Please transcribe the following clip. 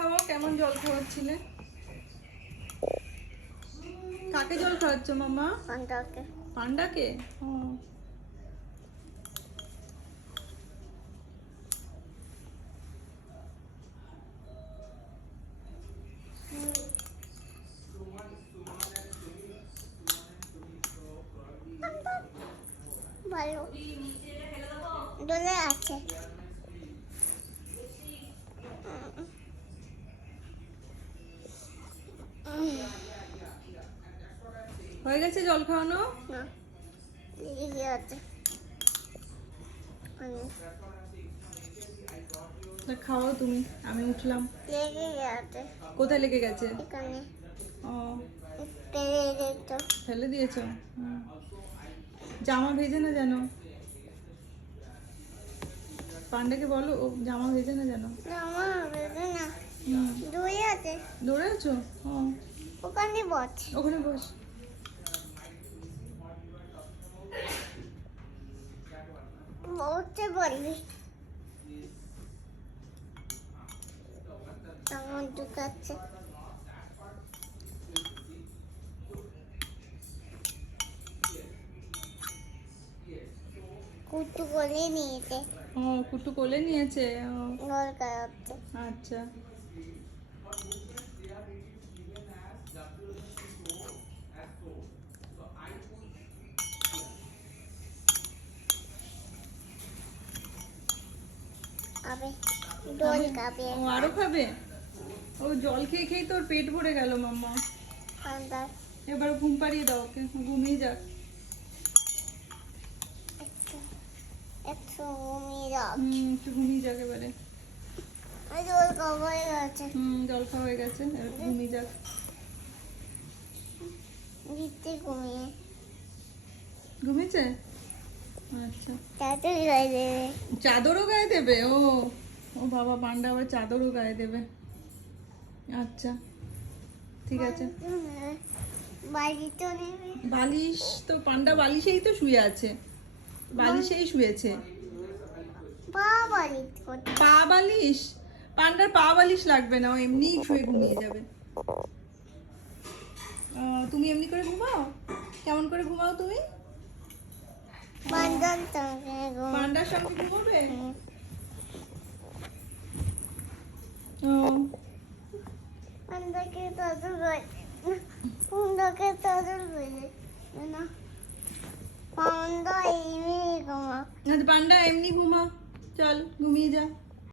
খাওয়াও, কেমন জল খাওয়াচ্ছিলে? কাকে জল খাওয়াচ্ছ মামা? পান্ডাকে। পান্ডাকে? ও ভালো দোলে আছে। হয়ে গেছে জল খাওয়ানো? না লেগে আছে। তা খাওয়াও তুমি, আমি উঠলাম। লেগে আছে কোথায় লেগে গেছে? এখানে। ও পেরে যেত। ফেলে দিয়েছো? জামা ভেজে না যেন। পান্ডাকে বলো ও জামা ভেজে না যেন। জামা বেঁধে না দূরে আছে। দৌড়ে আছো? ও ওখানে বস। ওখানে বস। বসতে বলবি। আমার ঢুকাচ্ছে। কুটু করে নিয়েছে। ও কুটু কোলে নিয়েছে। ও ঘর কাটাচ্ছে। আচ্ছা। আবে দোল খাবে। ও আরো খাবে? ও জল খেয়ে খেয়ে তোর পেট ভরে গেল মাম্মা। পান্ডা এবার ঘুম পাড়িয়ে দাও ওকে, ঘুমিয়ে যাক। একটু ঘুমিয়ে যাও। একটু ঘুমিয়ে যাক এবারে। দোল খাওয়া হয়ে গেছে। জল খাওয়া হয়ে গেছে, এবার ঘুমিয়ে যাক। দিতে ঘুমিয়ে। ঘুমিয়েছে? আচ্ছা। তাড়াতাড়ি গায়ে দেবে। চাদরও গায়ে দেবে? ও ও বাবা, পান্ডা আবার চাদরও গায়ে দেবে। আচ্ছা ঠিক আছে। বাড়ি তো নেবে। বালিশ তো পান্ডা বালিশেই তো শুয়ে আছে, বালিশেই শুয়েছে। পা বাড়ি কোথায়? পা বালিশ? পান্ডার পা বালিশ লাগবে না, ও এমনিই শুয়ে ঘুমিয়ে যাবে। তুমি এমনি করে ঘুমাও? কেমন করে ঘুমাও তুমি? পান্ডার সঙ্গে ঘুম। পান্ডার সঙ্গে ঘুমাবে? ও পান্ডাকে তাদের পান্ডাকে তাদের বলে না। পান্ডা এমনি ঘুমা। পান্ডা এমনি ঘুমা, চল ঘুমিয়ে যা।